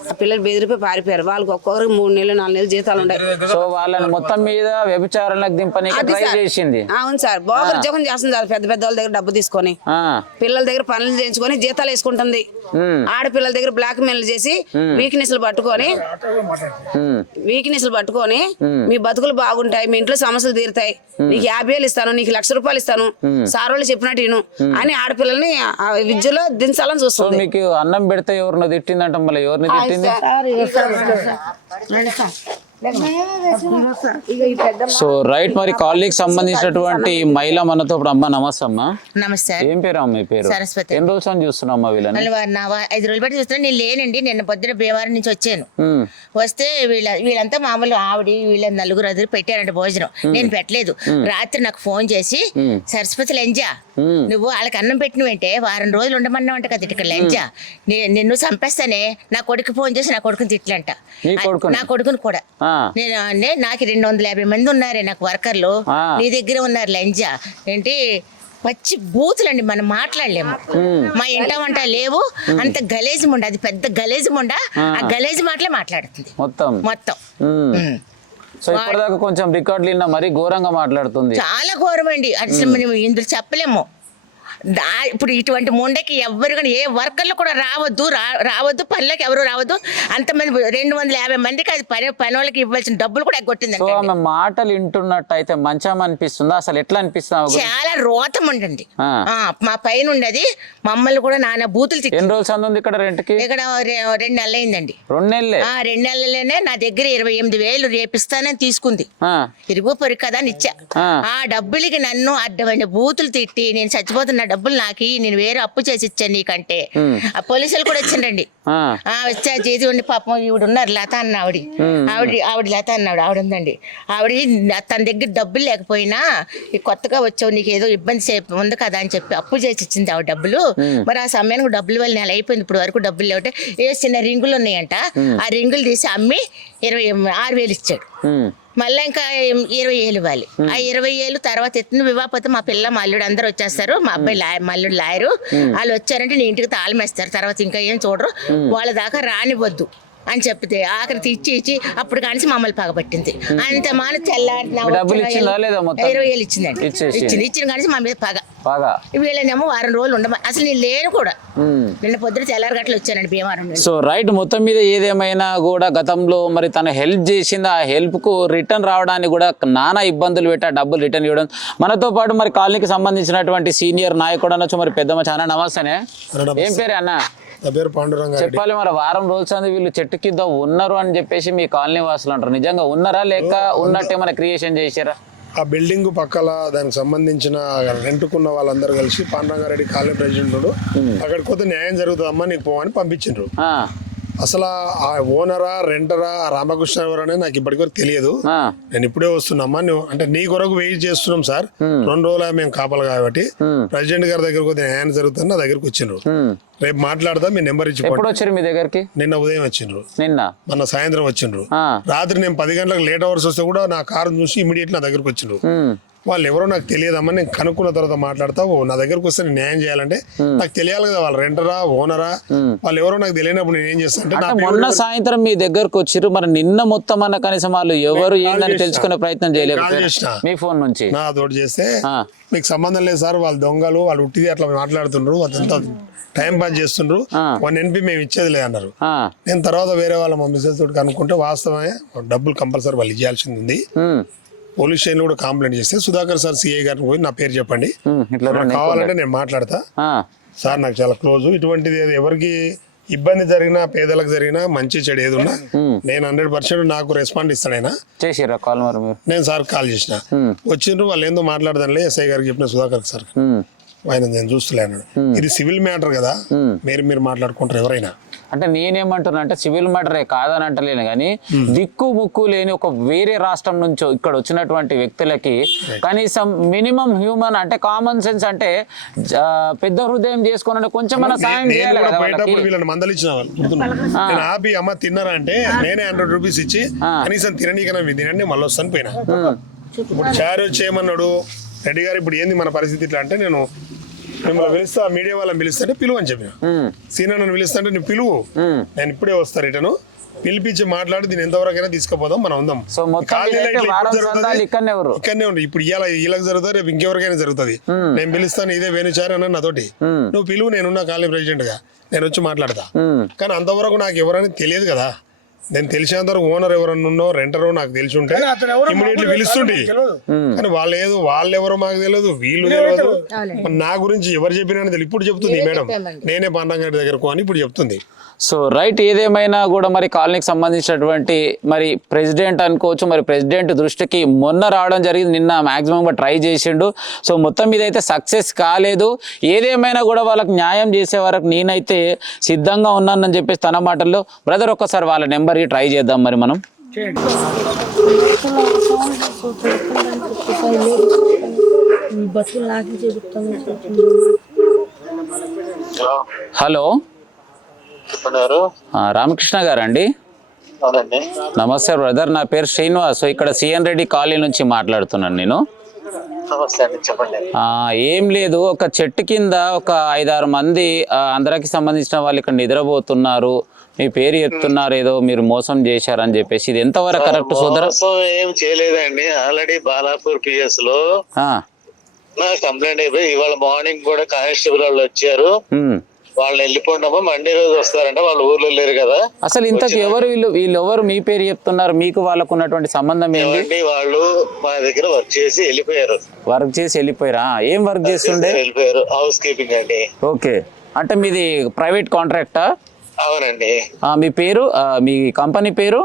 ఆ పిల్లలు బెదిరిపోయి పారిపోయారు. వాళ్ళకి ఒక్కొక్కరికి 3 నెలలు 4 నెలలు జీతాలు ఉన్నాయి. సో వాళ్ళని మొత్తం మీద వ్యభిచారణకు దింపనీకి ట్రై చేసింది. అవును సార్, బోకర్జకం చేస్తుంది సార్. పెద్ద పెద్ద వాళ్ళ దగ్గర డబ్బు తీసుకొని పిల్లల దగ్గర పనులు చేయించుకొని జీతాలు వేసుకుంటుంది. ఆడపిల్లల దగ్గర బ్లాక్ మెయిల్ చేసి వీక్నెస్లు పట్టుకొని మీ బతుకులు బాగుంటాయి, మీ ఇంట్లో సమస్యలు తీరుతాయి, నీకు 50,000 ఇస్తాను, నీకు 1,00,000 రూపాయలు ఇస్తాను, సార్ వాళ్ళు చెప్పినట్టు విను అని ఆడపిల్లల్ని విద్యలో దించాలని చూస్తుంది. మీకు అన్నం పెడితే ఎవరినో తిట్టిందంట, మళ్ళీ ఎవరిని తిట్టింది? సో రైట్, మరి కాలనీకి సంబంధించినటువంటి మహిళ మనతో ఇప్పుడు. అమ్మ నమస్తే అమ్మా. నమస్తే. ఏం పేరు అమ్మ? మీ పేరు? సరస్వతి. ఎన్ని రోజులు అని చూస్తున్నావు అమ్మా వీళ్ళని? 5 రోజులు బట్టి చూస్తున్నా. నేను లేనండి, నిన్న పొద్దున భీమవరం నుంచి వచ్చాను. వస్తే వీళ్ళంతా మామూలు వీళ్ళ 4 అదురు పెట్టారంట భోజనం. నేను పెట్టలేదు. రాత్రి నాకు ఫోన్ చేసి సరస్వతి లంజా నువ్వు వాళ్ళకి అన్నం పెట్టినవంటే వారం రోజులు ఉండమన్నావు అంట కదా ఇక్కడ లంజా, నిన్ను చంపేస్తానే. నా కొడుకు ఫోన్ చేసి నా కొడుకుని తిట్లంట, నా కొడుకుని కూడా. నేను నాకు 250 మంది ఉన్నారే నాకు వర్కర్లు, నీ దగ్గర ఉన్నారు లంజా ఏంటి పచ్చి బూతులండి. మనం మాట్లాడలేము, మా ఇంట వంట లేవు. అంత గలేజి ముండ, అది పెద్ద గలేజి ముండ. ఆ గలేజి మాటలే మాట్లాడుతుంది మొత్తం. సో ఇప్పటిదాకా కొంచెం రికార్డులు విన్నా, మరీ ఘోరంగా మాట్లాడుతుంది. చాలా ఘోరం అండి, అసలు మనం ఇందులో చెప్పలేము. ఇప్పుడు ఇటువంటి ముండకి ఎవరు కానీ ఏ వర్కర్లు కూడా రావద్దు పనులకు ఎవరు రావద్దు. అంతమంది 250 మందికి అది పని వాళ్ళకి ఇవ్వాల్సిన డబ్బులు కూడా ఎగ్గొట్టింది. మాటలు వింటున్నట్టు అయితే మంచిగా అనిపిస్తుందా? అసలు ఎట్లా అనిపిస్తుంది? చాలా రోతం ఉండండి. మా పైన ఉండేది మమ్మల్ని కూడా నాన్న బూతులు తిట్టి. ఎన్ని రోజులు సంది ఇక్కడ రెంట్కి? ఇక్కడ 2 నెలలు అయిందండి. 2 నెలలే? 2 నెలలనే నా దగ్గర 28,000 రేపిస్తానని తీసుకుంది. ఇరుగు పొరుగు కదా అని ఇచ్చా. ఆ డబ్బులకి నన్ను అడ్డమైన బూతులు తిట్టి నేను చచ్చిపోతున్న డబ్బులు నాకి, నేను వేరే అప్పు చేసి ఇచ్చాను నీకంటే. ఆ పోలీసులు కూడా వచ్చిండండి. వచ్చా చేసి ఉండి పాపం ఈవిడ ఉన్నారు లత అన్న ఆవిడ లత అన్నాడు. ఆవిడ ఉందండి. ఆవిడ తన దగ్గర డబ్బులు లేకపోయినా కొత్తగా వచ్చావు నీకు ఏదో ఇబ్బంది ఉంది కదా అని చెప్పి అప్పు చేసి ఇచ్చింది ఆవిడ డబ్బులు. మరి ఆ సమయానికి డబ్బులు వల్ల నెల అయిపోయింది. ఇప్పుడు వరకు డబ్బులు లేవంటే ఏ చిన్న రింగులు ఉన్నాయంట, ఆ రింగులు తీసి అమ్మి 26,000 ఇచ్చాడు. మళ్ళీ ఇంకా 20,000 ఇవ్వాలి. ఆ 20,000 తర్వాత ఎత్తున వివాహపోతే మా పిల్ల మా అల్లుడు అందరూ వచ్చేస్తారు. మా అబ్బాయి మల్లుడు లాయరు. వాళ్ళు వచ్చారంటే నీ ఇంటికి తాళం వేస్తారు, తర్వాత ఇంకా ఏం చూడరు, వాళ్ళ దాకా రానివ్వద్దు అని చెప్తే ఆఖరి ఇచ్చి అప్పుడు కానీ మమ్మల్ని పగబట్టింది. అంత మాన తెల్లారి 20,000 ఇచ్చిందండి. ఇచ్చిన కానీ మా మీద పగ. వీళ్ళనేమో వారం రోజులు ఉండమని అసలు నేను లేను కూడా. నిన్న పొద్దున తెల్లారి గట్ల వచ్చానండి భీమవరం. సో రైట్, మొత్తం మీద ఏదేమైనా కూడా గతంలో మరి తను హెల్ప్ చేసింది, ఆ హెల్ప్ కు రిటర్న్ రావడానికి కూడా నానా ఇబ్బందులు పెట్టి ఆ డబ్బులు రిటర్న్ ఇవ్వడం. మనతో పాటు మరి కాలనీకి సంబంధించినటువంటి సీనియర్ నాయకుడు అనొచ్చు, మరి పెద్దమ్మ చాలా నమస్తేనే. ఏం పేరు అన్న? నా పేరు పాండురంగ. చెప్పాలి, మరి వారం రోజులు సంది వీళ్ళు చెట్టు కింద ఉన్నారు అని చెప్పేసి మీ కాలనీ వాసులు అంటారు. నిజంగా ఉన్నారా లేక ఉన్నట్టే మన క్రియేషన్ చేశారా? ఆ బిల్డింగ్ పక్కల దానికి సంబంధించిన రెంట్కున్న వాళ్ళందరూ కలిసి పాండురంగారెడ్డి కాలనీ ప్రెసిడెంట్ అక్కడికి పోతే న్యాయం జరుగుతుందమ్మా నీకు పోవని పంపించిండ్రు. అసలు ఆ ఓనరా రెంటరా రామకృష్ణ ఎవరనే నాకు ఇప్పటివరకు తెలియదు. నేను ఇప్పుడే వస్తున్నామ్మా, నువ్వు అంటే నీ కొరకు వెయిట్ చేస్తున్నాం సార్. 2 రోజులు మేము కాపాలి కాబట్టి ప్రెసిడెంట్ గారి దగ్గరకు పోతే న్యాయం జరుగుతుంది. నా దగ్గరకు వచ్చిండ్రు. రేపు మాట్లాడదా, మీ నెంబర్ ఇచ్చి. ఎప్పుడు వచ్చారు మీ దగ్గరికి? నిన్న ఉదయం వచ్చిండ్రు. మొన్న సాయంత్రం వచ్చిండ్రు. రాత్రి నేను 10 గంటలకు లేట్ అవర్స్ వస్తే కూడా నా కారు చూసి ఇమీడియట్ నా దగ్గరకు వచ్చిండ్రు. వాళ్ళు ఎవరో నాకు తెలియదమ్మా, నేను కనుక్కున్న తర్వాత మాట్లాడతావు. నా దగ్గరకు వస్తే నేను న్యాయం చేయాలంటే నాకు తెలియాలి కదా, వాళ్ళు రెంటరా ఓనరా వాళ్ళు ఎవరో నాకు తెలియనప్పుడు నేను ఏం చేస్తాను. మొన్న సాయంత్రం మీ దగ్గరకు వచ్చిర్రు, మరి నిన్న మొత్తం అన్న కనీసం వాళ్ళు ఎవరు ఏందని తెలుసుకునే ప్రయత్నం చేయలేదు మీ ఫోన్ నుంచి? నా తోటి చేస్తే మీకు సంబంధం లేదు సార్, వాళ్ళు దొంగలు, వాళ్ళు ఉట్టిది అట్లా మాట్లాడుతుండ్రు, అదంతా టైం పాస్ చేస్తుండ్రు, 1 NP మేము ఇచ్చేది లేదు అన్నారు. నేను తర్వాత వేరే వాళ్ళ మా మిస్సెస్ తోటి కనుక్కుంటే వాస్తవమే డబ్బులు కంపల్సరీ వాళ్ళు ఇవ్వాల్సింది ఉంది. పోలీస్ స్టేషన్ కూడా కంప్లైంట్ చేస్తే సుధాకర్ సార్ సిఐ గారిని పోయి నా పేరు చెప్పండి, ఇట్లా రండి. కావాలంటే నేను మాట్లాడతా, ఆ, సార్ నాకు చాలా క్లోజ్, ఇటువంటిది ఎవరికి ఇబ్బంది జరిగినా పేదలకు జరిగినా మంచి చెడు ఏది ఉన్నా నేను 100% నాకు రెస్పాండ్ ఇస్తాడైనా. చేసిర్రా కాల్ మరి మీరు? నేను సార్ కాల్ చేసిన, వచ్చిండ్రు, వాళ్ళు ఏందో మాట్లాడదానిలే ఎస్ఐ గారికి చెప్పిన సుధాకర్ సార్, ఆయన నేను చూస్తలే అన్నాడు. ఇది సివిల్ మ్యాటర్ కదా, మీరు మాట్లాడుకుంటారు ఎవరైనా. అంటే నేనేమంటున్నా అంటే సివిల్ మ్యాటరే కాదని అంటలేను కానీ దిక్కు ముక్కు లేని ఒక వేరే రాష్ట్రం నుంచో ఇక్కడ వచ్చినటువంటి వ్యక్తులకి కనీసం మినిమం హ్యూమన్ అంటే కామన్ సెన్స్ అంటే పెద్ద హృదయం చేసుకుని కొంచెం మన సాయం చేయాలి నేను కదా కూడా వాళ్ళకి. పోయేటప్పుడు వీళ్ళని మందలిచ్చిన వాళ్ళు నేను ఆపి అమ్మ తిన్నారా అంటే నేనే 100 రూపీస్ ఇచ్చి కనీసం తిననీకన్నా తినండి మళ్ళీ వస్తాను పోయినా. ఇప్పుడు చారు చేయమన్నాడు రెడ్డి గారు, ఇప్పుడు ఏంది మన పరిస్థితి ఇట్లా అంటే, నేను మిమ్మల్ని పిలుస్తా, మీడియా వాళ్ళని పిలుస్తుంటే పిలువు అని చెప్పిన. సీనియర్ నన్ను పిలుస్తా అంటే నువ్వు పిలువు, నేను ఇప్పుడే వస్తా రిటర్న్, పిలిపించి మాట్లాడి దీని ఎంతవరకైనా తీసుకుపోదాం, మనం ఉందాం. సో మొత్తం మీరైతే వారం సందాలు ఇక్కడనే ఎవరు? ఇక్కడనే ఉండి ఇప్పుడు వీళ్ళకి జరుగుతుంది, రేపు ఇంకెవరికైనా జరుగుతుంది. నేను పిలుస్తాను, ఇదే వేణుచారి అన్న నాతోటి, నువ్వు పిలువు, నేనున్నా కాలేజ్ ప్రెసిడెంట్ గా, నేను వచ్చి మాట్లాడతా. కానీ అంతవరకు నాకు ఎవరైనా తెలియదు కదా, నేను తెలిసినంత వరకు ఓనర్ ఎవరన్నా ఉన్నో రెంటరో నాకు తెలిసి ఉంటే ఇమీడియట్లీ పిలుస్తుంటే, కానీ వాళ్ళెవరో మాకు తెలియదు, వీళ్ళు తెలియదు. నా గురించి ఎవరు చెప్పినా తెలియదు. ఇప్పుడు చెప్తుంది మేడం, నేనే పాండంగారి దగ్గరకు అని ఇప్పుడు చెప్తుంది. సో రైట్, ఏదేమైనా కూడా మరి కాలనీకి సంబంధించినటువంటి మరి ప్రెసిడెంట్ అనుకోవచ్చు, మరి ప్రెసిడెంట్ దృష్టికి మొన్న రావడం జరిగింది, నిన్న మ్యాక్సిమం ట్రై చేసిండు. సో మొత్తం మీద అయితే సక్సెస్ కాలేదు. ఏదేమైనా కూడా వాళ్ళకి న్యాయం చేసే వరకు నేనైతే సిద్ధంగా ఉన్నానని చెప్పేసి తన మాటల్లో. బ్రదర్ ఒక్కసారి వాళ్ళ నెంబర్కి ట్రై చేద్దాం మరి మనం. హలో, రామకృష్ణ గారు అండి? నమస్తే బ్రదర్, నా పేరు శ్రీనివాస్, ఇక్కడ సిఎన్ రెడ్డి కాలనీ నుంచి మాట్లాడుతున్నాను నేను. ఏం లేదు, ఒక చెట్టు కింద ఒక 5-6 మంది ఆంధ్రాకి సంబంధించిన వాళ్ళు ఇక్కడ నిద్రపోతున్నారు, మీ పేరు చెప్తున్నారు, ఏదో మీరు మోసం చేశారని చెప్పేసి. ఇది ఎంతవరకు కరెక్ట్ సోదరా? ఏం చేయలేదండి, ఆల్రెడీ బాలాపూర్ పిఎస్ లో నా కంప్లైంట్ అయిపోయి ఇవాళ మార్నింగ్ కూడా కానిస్టేబుల్ వాళ్ళు వచ్చారు, వాళ్ళు వెళ్ళిపోండమ్మా మండే రోజు వస్తారంట, వాళ్ళు ఊర్లో లేరు కదా. అసలు ఇంతకు ఎవరు వీళ్ళు మీ పేరు చెప్తున్నారు, మీకు వాళ్ళకు ఉన్నటువంటి సంబంధం ఏంటి? వాళ్ళు మా దగ్గర వర్క్ చేసి వెళ్ళిపోయారా? ఏం వర్క్ చేస్తుండే? వెళ్ళిపోయారు, హౌస్ కీపింగ్ అండి. ఓకే, అంటే మీది ప్రైవేట్ కాంట్రాక్టా? అవునండి. మీ పేరు, మీ కంపెనీ పేరు?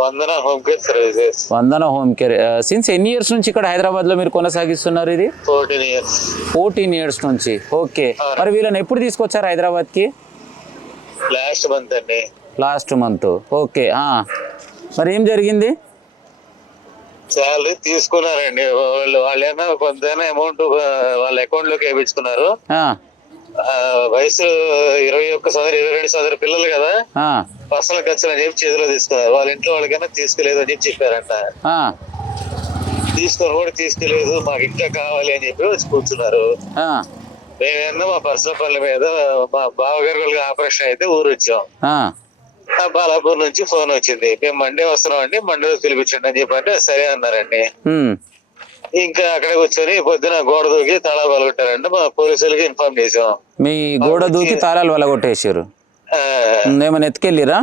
వందన హోమ్ కేర్ సర్వీసెస్. వందన హోమ్ కేర్. సిన్స్ ఎన్ని ఇయర్స్ నుంచి ఇక్కడ హైదరాబాద్ లో మీరు కొనసాగిస్తున్నారు ఇది? 14 years. 14 years నుంచి. ఓకే, మరి వీళ్ళని ఎప్పుడు తీసుకొచ్చారు హైదరాబాద్ కి? లాస్ట్ మంత్ అండి. Last month. ఓకే, మరి ఏం జరిగింది? శాలరీ తీసుకున్నారండి వాళ్ళేమో కొంతైనా అమౌంట్ వాళ్ళ అకౌంట్ లోకి వేయించుకున్నారు. వయసు 21 సంవత్సరం 22 సంవత్సరం పిల్లలు కదా, పర్సనల్ ఖర్చులు అని చెప్పి చేతిలో తీసుకున్నారు. వాళ్ళ ఇంట్లో వాళ్ళకైనా తీసుకోలేదు అని చెప్పి చెప్పారంట. తీసుకొని కూడా తీసుకోలేదు, మాకు ఇంకా కావాలి అని చెప్పి వచ్చి కూర్చున్నారు. మేమేమో మా పర్సనల్ పనుల మీద మా బావగారు వాళ్ళకి ఆపరేషన్ అయితే ఊరు వచ్చాం. బాలాపూర్ నుంచి ఫోన్ వచ్చింది, మేము మండే వస్తున్నాం అండి, మండే రోజు పిలిపించండి అని చెప్పంటే సరే అన్నారండి. ఇంకా అక్కడే కూర్చొని పొద్దున గోడ దూకి తాళాలు పలగొట్టారంటే మా పోలీసులకి ఇన్ఫార్మ్ చేసాం. మీ గోడ దూకి తాళాలు పలగొట్టేసారు? ఏమైనా ఎత్తుకెళ్ళిరా?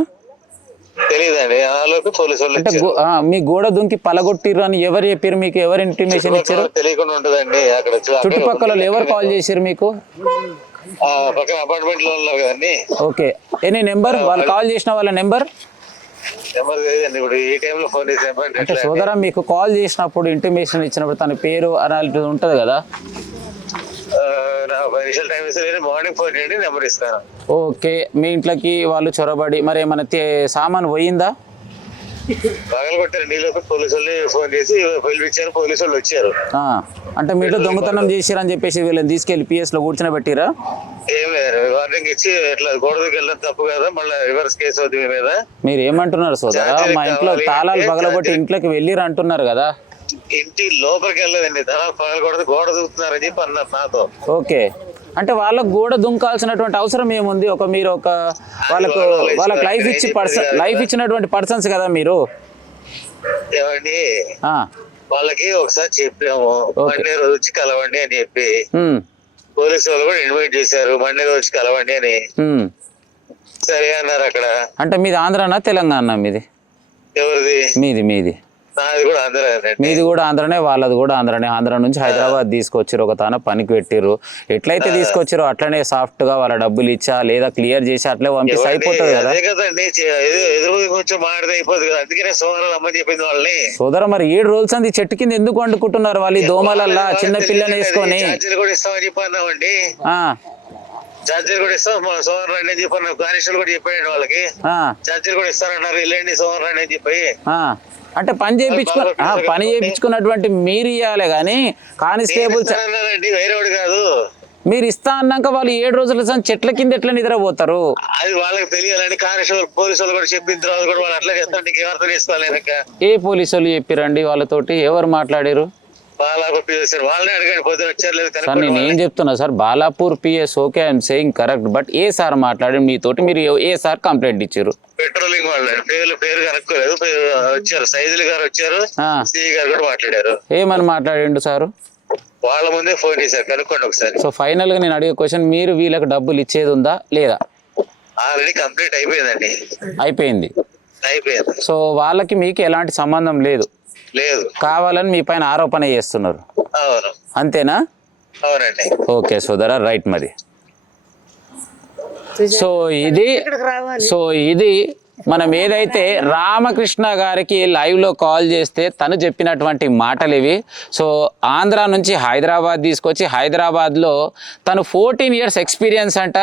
తెలియదండి, ఆలోపు పోలీసు వాళ్ళు. మీ గోడ దుంకి పలగొట్టిర్రు అని ఎవరు చెప్పారు మీకు? ఎవరు ఇంటిమేషన్ ఇచ్చారు? తెలియకుండా ఉంటదండి. అక్కడ చుట్టుపక్కల ఎవరు కాల్ చేశారు మీకు? పక్కన అపార్ట్మెంట్ లో ఉన్నారు కదండి. ఓకే, ఎనీ నెంబర్ వాళ్ళు కాల్ చేసిన వాళ్ళ నెంబర్? ఇప్పుడు ఈ టైంలో ఫోన్ చేసే అంటే సోదరా, మీకు కాల్ చేసినప్పుడు ఇంటిమేషన్ ఇచ్చినప్పుడు తన పేరు అలాంటిది ఉంటది కదా? మార్నింగ్ ఫోన్ చేయండి, నెంబర్ ఇస్తాను. ఓకే, మీ ఇంట్లోకి వాళ్ళు చొరబడి మరి ఏమైనా సామాన్ పోయిందా? పగలు కొట్టారు నీళ్ళు, పోలీసు వాళ్ళు ఫోన్ చేసి పిలిపించారు, పోలీసు వాళ్ళు వచ్చారు. అంటే మీరు దొంగతనం చేసిరని చెప్పేసి వీళ్ళని తీసుకెళ్లి పిఎస్ లో కూర్చోబెట్టిరా? ఏం లేదు, వార్నింగ్ ఇచ్చి ఇట్లా గోడకి వెళ్ళడం తప్పు కదా, మళ్ళీ రివర్స్ కేసు అవుతుంది మీ మీద. మీరు ఏమంటున్నారు సోదరా? మా ఇంట్లో తాళాలు పగలగొట్టి ఇంట్లోకి వెళ్ళిరు అంటున్నారు కదా? ఇంటి లోపలికి వెళ్ళలేదండి, తాళాలు పగలగొడితే గోడ దూకుతున్నారని చెప్పి అన్నారు నాతో. ఓకే, అంటే వాళ్ళకు గోడ దుంకాల్సినటువంటి అవసరం ఏముంది? మీరు వాళ్ళకి లైఫ్ ఇచ్చినటువంటి పర్సన్స్ కదా మీరు. ఏమండి, వాళ్ళకి ఒకసారి చెప్పాము మండే రోజు వచ్చి కలవండి అని చెప్పి, పోలీసు వాళ్ళు కూడా ఇన్వైట్ చేశారు మండే రోజు వచ్చి కలవండి అని. సరే అన్నారు అక్కడ. అంటే మీది ఆంధ్రానా తెలంగాణ? మీది ఎవరిది? మీది నాది కూడా ఆంధ్రానండి. మీది కూడా ఆంధ్రనే, వాళ్ళది కూడా ఆంధ్రనే. ఆంధ్ర నుంచి హైదరాబాద్ తీసుకొచ్చిర్రు, ఒక తాన పనికి పెట్టిర్రు. ఎట్లయితే తీసుకొచ్చిరో అట్లనే సాఫ్ట్ గా వాళ్ళ డబ్బులు ఇచ్చా లేదా క్లియర్ చేసి అట్లే పంపిస్తే అయిపోతుంది కదా. అదే కదండి, ఎదురు కొంచెం మాడితే అయిపోతుంది కదా. అందుకనే సోమవారం రమ్మని చెప్పింది వాళ్ళని. సోదర మరి 7 రోజులు అంది చెట్టు కింద ఎందుకు వండుకుంటున్నారు వాళ్ళు ఈ దోమలల్లా చిన్న పిల్లని వేసుకొని? ఛార్జీలు కూడా ఇస్తామని చెప్పి అన్నామండి. ఛార్జీలు కూడా ఇస్తాం సోమవారం రండి అని చెప్పి కానిస్టేబుల్ కూడా చెప్పాడు వాళ్ళకి. ఛార్జీలు కూడా ఇస్తారన్నారు, వెళ్ళండి సోమవారం రండి అని చెప్పి. అంటే పని చేయించుకున్నటువంటి మీరు ఇవ్వాలి కానీ కానిస్టేబుల్ వేరేవాడు కాదు. మీరు ఇస్తా అన్నాక వాళ్ళు 7 రోజుల చెట్ల కింద ఎట్లా నిద్రపోతారు? అది వాళ్ళకి తెలియాలండి. కానిస్టేబుల్ పోలీసు వాళ్ళు కూడా చెప్పిన తర్వాత కూడా వాళ్ళు అట్లా చేస్తారు. నీకు ఏమర్థం చేసుకోవాలి? ఏ పోలీసు వాళ్ళు చెప్పిరండి వాళ్ళతోటి? ఎవరు మాట్లాడారు? బాలాపూర్ పిఎస్ వాళ్ళని అడగండి, పొద్దున వచ్చారు. సార్ నేను ఏం చెప్తున్నా sir, Balapur PS okay I'm saying correct, but A sir మాట్లాడి మీతోటి? మీరు ఏ సార్ కంప్లైంట్ ఇచ్చారు? పెట్రోలింగ్ వాళ్ళు పేరు కనుక్కోలేదు, వచ్చారు. సైదులు గారు వచ్చారు, సిఐ గారు కూడా మాట్లాడారు. ఏమని మాట్లాడిండు సారు? వాళ్ళ ముందే ఫోన్ చేశారు, కనుక్కోండి ఒకసారి. సో ఫైనల్ గా నేను అడిగే క్వశ్చన్, మీరు వీళ్ళకి డబ్బులు ఇచ్చేది ఉందా లేదా? ఆల్రెడీ కంప్లీట్ అయిపోయిందండి. అయిపోయింది. సో వాళ్ళకి మీకు ఎలాంటి సంబంధం లేదు? లేదు. కావాలని మీ పైన ఆరోపణ చేస్తున్నారు. అవును. అంతేనా? అవునండి. ఓకే సోదరా, రైట్. మరి సో ఇది మనం ఏదైతే రామకృష్ణ గారికి లైవ్లో కాల్ చేస్తే తను చెప్పినటువంటి మాటలు ఇవి. సో ఆంధ్ర నుంచి హైదరాబాద్ తీసుకొచ్చి హైదరాబాద్లో తను 14 years ఎక్స్పీరియన్స్ అంట.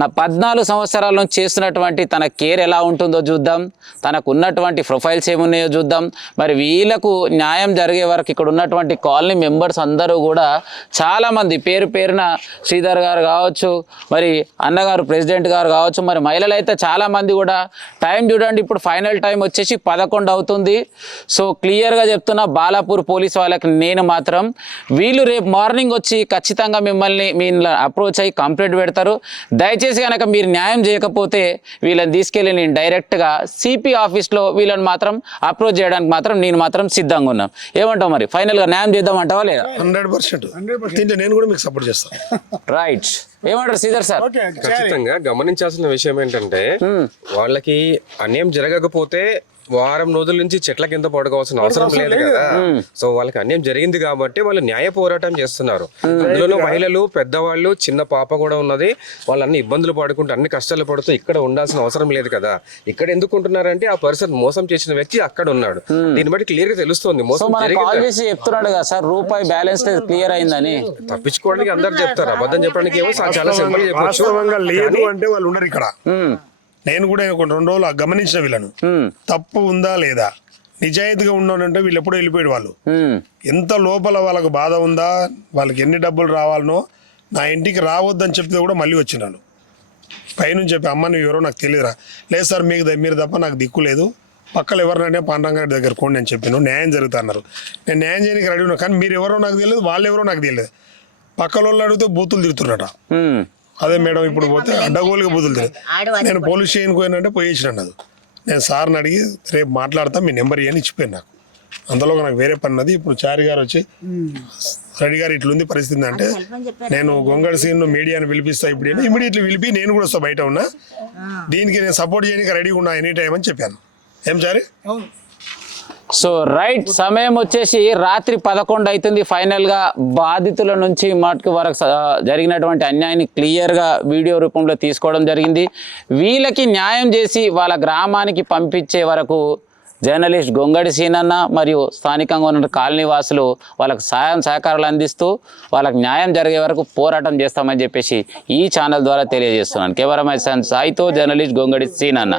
నా 14 సంవత్సరాల నుంచి చేస్తున్నటువంటి తన కేర్ ఎలా ఉంటుందో చూద్దాం, తనకు ఉన్నటువంటి ప్రొఫైల్స్ ఏమున్నాయో చూద్దాం. మరి వీళ్ళకు న్యాయం జరిగే వరకు ఇక్కడ ఉన్నటువంటి కాలనీ మెంబర్స్ అందరూ కూడా చాలామంది పేరున శ్రీధర్ గారు కావచ్చు, మరి అన్నగారు ప్రెసిడెంట్ గారు కావచ్చు, మరి మహిళలు అయితే చాలామంది కూడా టైం చూడండి, ఇప్పుడు ఫైనల్ టైం వచ్చేసి 11 అవుతుంది. సో క్లియర్గా చెప్తున్నా బాలాపూర్ పోలీస్ వాళ్ళకి నేను మాత్రం, వీళ్ళు రేపు మార్నింగ్ వచ్చి ఖచ్చితంగా మిమ్మల్ని అప్రోచ్ అయ్యి కంప్లైంట్ పెడతారు. దయచేసి కనుక మీరు న్యాయం చేయకపోతే వీళ్ళని తీసుకెళ్ళి నేను డైరెక్ట్గా సిపి ఆఫీస్లో వీళ్ళని మాత్రం అప్రోచ్ చేయడానికి మాత్రం నేను మాత్రం సిద్ధంగా ఉన్నాను. ఏమంటావు మరి? ఫైనల్గా న్యాయం చేద్దామంటావా లేదా? 100% నేను కూడా మీకు సపోర్ట్ చేస్తాను. రైట్. ఏమంటారు శ్రీధర్ సార్? ఖచ్చితంగా గమనించాల్సిన విషయం ఏంటంటే, వాళ్ళకి అన్యాయం జరగకపోతే వారం రోజుల నుంచి చెట్ల కింద పడుకోవాల్సిన అవసరం లేదు కదా. సో వాళ్ళకి అన్యాయం జరిగింది కాబట్టి వాళ్ళు న్యాయ పోరాటం చేస్తున్నారు. అందులోనూ మహిళలు, పెద్దవాళ్ళు, చిన్న పాప కూడా ఉన్నది. వాళ్ళు అన్ని ఇబ్బందులు పడుకుంటూ అన్ని కష్టాలు పడుతూ ఇక్కడ ఉండాల్సిన అవసరం లేదు కదా. ఇక్కడ ఎందుకు ఉంటున్నారంటే ఆ పర్సన్ మోసం చేసిన వ్యక్తి అక్కడ ఉన్నాడు. దీన్ని బట్టి క్లియర్ గా తెలుస్తుంది మోసం చెప్తున్నాడు కదా సార్, రూపాయి బ్యాలెన్స్ క్లియర్ అయిందని. తప్పించుకోవడానికి అందరు చెప్తారు, అబద్ధం చెప్పడానికి ఏమో చాలా సింపుల్ చెప్పచ్చు. లేదు అంటే వాళ్ళు ఉండరు ఇక్కడ. నేను కూడా 2 రోజులు గమనించిన వీళ్ళను, తప్పు ఉందా లేదా, నిజాయితీగా ఉన్నానంటే వీళ్ళు ఎప్పుడో వెళ్ళిపోయాడు. వాళ్ళు ఎంత లోపల వాళ్ళకు బాధ ఉందా, వాళ్ళకి ఎన్ని డబ్బులు రావాలనో, నా ఇంటికి రావద్దని చెప్తే కూడా మళ్ళీ వచ్చినాను పైనుంచి చెప్పి, అమ్మ నువ్వు ఎవరో నాకు తెలియదురా. లేదు సార్ మీరు తప్ప నాకు దిక్కు లేదు, పక్కలు ఎవరినంటే పాండ్రంగారి దగ్గర కోండి అని చెప్పాను, న్యాయం జరుగుతా అన్నారు. నేను న్యాయం చేయడానికి రెడీ ఉన్నా, కానీ మీరు ఎవరో నాకు తెలియదు, వాళ్ళు ఎవరో నాకు తెలియదు. పక్కల వాళ్ళు అడిగితే బూతులు తిరుగుతున్నట. అదే మేడం ఇప్పుడు పోతే అడ్డగోలుగా బూతులు తిరిగి, నేను పోలీస్ స్టేషన్కి పోయినంటే పోయించినాను. అది నేను సార్ని అడిగి రేపు మాట్లాడతా, మీ నెంబర్ ఇవన్నీ ఇచ్చిపోయాను. నాకు అందులో నాకు వేరే పని ఉన్నది. ఇప్పుడు చారి గారు వచ్చి, రెడ్డి గారు ఇట్లుంది పరిస్థితి అంటే, నేను గొంగడి సీన్ మీడియాని పిలిపిస్తా, ఇప్పుడు ఇమీడియట్లీ పిలిపి నేను కూడా వస్తా, బయట ఉన్నా, దీనికి నేను సపోర్ట్ చేయడానికి రెడీగా ఉన్నా ఎనీ టైం అని చెప్పాను. ఏం చారి? సో రైట్, సమయం వచ్చేసి రాత్రి 11 అవుతుంది. ఫైనల్గా బాధితుల నుంచి మటుకు వరకు జరిగినటువంటి అన్యాయాన్ని క్లియర్గా వీడియో రూపంలో తీసుకోవడం జరిగింది. వీళ్ళకి న్యాయం చేసి వాళ్ళ గ్రామానికి పంపించే వరకు జర్నలిస్ట్ గొంగడి సీనన్న మరియు స్థానికంగా ఉన్న కాలనీ వాసులు వాళ్ళకు సహకారాలు అందిస్తూ వాళ్ళకి న్యాయం జరిగే వరకు పోరాటం చేస్తామని చెప్పేసి ఈ ఛానల్ ద్వారా తెలియజేస్తున్నాను. కెమెరామెన్ సాయితో జర్నలిస్ట్ గొంగడి సీనన్న.